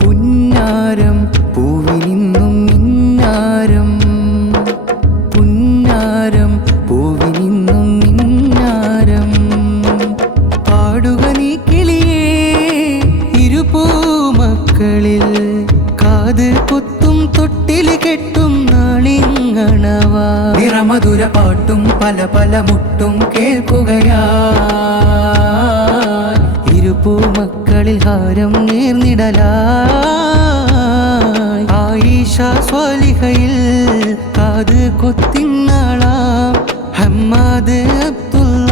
പുന്നാരം പൂവിനിന്നും മിന്നാരം, പുന്നാരം പൂവിനിന്നും മിന്നാരം. പാടുക നീ കിളിയേ ഇരുപൂമക്കളിൽ, കാത് കുത്തും തൊട്ടില് കെട്ടും നാളിങ്ങണവാ. നിറമധുര പാട്ടും പല പല മുട്ടും കേൾക്കുകയാ. ഇരുപൂമക്കളിൽ ഹാരം നേർന്നിടലായി. ആയിഷ സ്വാലിഹയിൽ കാത് കൊത്തിന്നാളാം. ഹമ്മാദ് അബ്ദുള്ള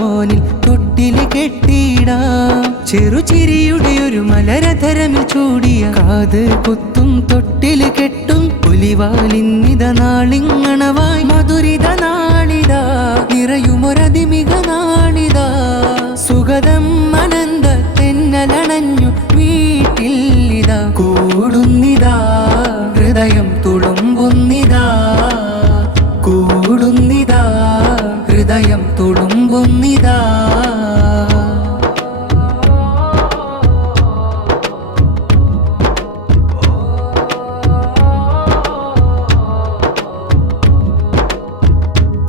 മോനിൽ തൊട്ടില് കെട്ടിയിടാം. ചെറുചിരിയുടെ ഒരു മലരധരമിൽ ചൂടിയ കാത് കുത്തും തൊട്ടില് കെട്ടും പുലിവാലിന്നിത നാളിങ്ങണവായി. മധുരിത നാളിതാ നിറയുമൊരതിമിക നാളിതാ. സുഗതം അനന്ത തെന്നലണഞ്ഞു വീട്ടില്ലിതാ. കൂടുന്നിതാ ഹൃദയം തുളുമ്പുന്നിതാ, കൂടുന്നിതാ ഹൃദയം തുളുമ്പുന്നിതാ.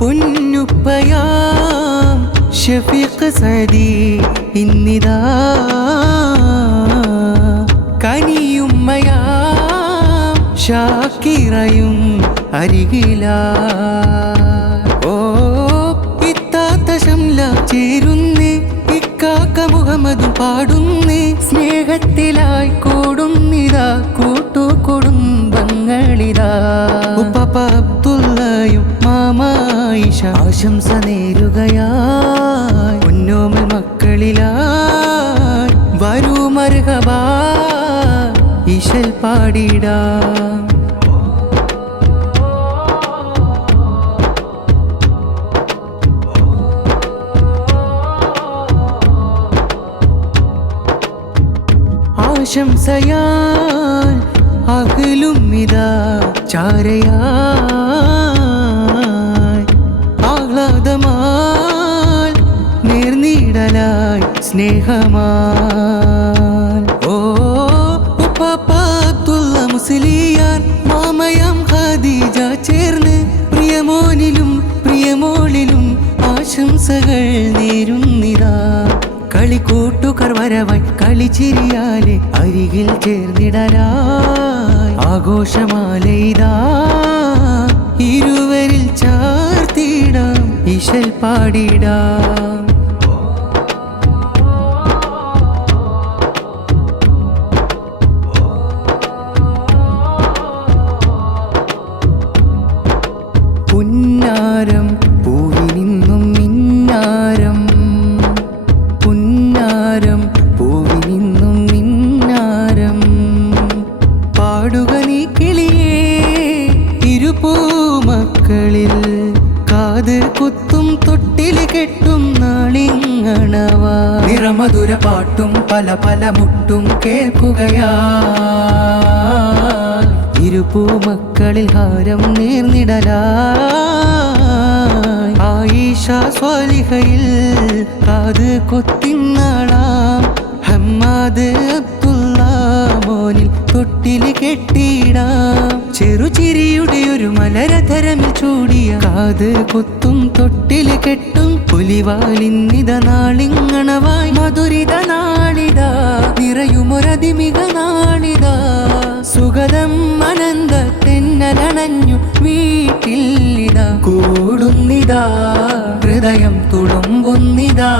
പൊന്നുപ്പയാം ഷഫീഖ് സഅദി ഇന്നിതാ. കനിയുമ്മയാം ഷാക്കിറയും അരികിലാ. ഓ ഇത്താത്ത ശംല ചേരുന്നേ, ഇക്കാക്ക മുഹമ്മദും പാടുന്നേ. സ്നേഹത്തിലായി കൂടുന്നിതാ കൂട്ടുകുടുംബങ്ങളിതാ. ഉപ്പ അബ്ദുള്ളയും മാമായിഷ ആശംസ നേരുകയായി. പൊന്നോമൽ മക്കളിലായി വരൂ മർഹബാ ഇശൽ പാടിടാം. ആശംസയാൽ അഖിലും ഇതാ ചാരയായി. ആഹ്ലാദമാൽ നേർന്നിടലായി സ്നേഹമാൽ. ഓ ഉപ്പ അബ്ദുള്ള മുസ്ലിയാർ മാമയാം ഖദീജ ചേർന്ന് പ്രിയമോനിലും പ്രിയമോളിലും ആശംസകൾ നേരുന്നിതാ. കളിക്കൂട്ടുകാർ വരവായി കളിച്ചിരിയാലെ അരികിൽ ചേർന്നിടലായി. ആഘോഷമാലയിതാ ഇരുവരിൽ ചാർത്തിടാം ഇശൽ പാടിടാം. പുന്നാരം പൂവിനിന്നും മിന്നാരം, പുന്നാരം പൂവിനിന്നും മിന്നാരം. പാടുക നീ കിളിയേ ഇരുപൂമക്കളിൽ, കാത് കുത്തും തൊട്ടില് കെട്ടും നാളിങ്ങണവാ. നിറമധുര പാട്ടും പല പല മുട്ടും കേൾക്കുകയാ. ഇരുപൂമക്കളിൽ ഹാരം നേർന്നിടലായി. ആയിഷ സ്വാലിഹയിൽ കാത് കൊത്തിന്നാളാം. ഹമ്മാദ് അബ്ദുള്ള മോനിൽ തൊട്ടില് കെട്ടിയിടാം. ചെറുചിരിയുടെ ഒരു മലരധരമിൽ ചൂടിയ കാത് കുത്തും തൊട്ടില് കെട്ടും പുലിവാലിന്നിത നാളിങ്ങണവായി. മധുരിത നാളിതാ നിറയുമൊരതിമിക നാളിതാ. സുഗതം അനന്ത തെന്നലണഞ്ഞു വീട്ടില്ലിതാ. കൂടുന്നിതാ ഹൃദയം തുളുമ്പുന്നിതാ.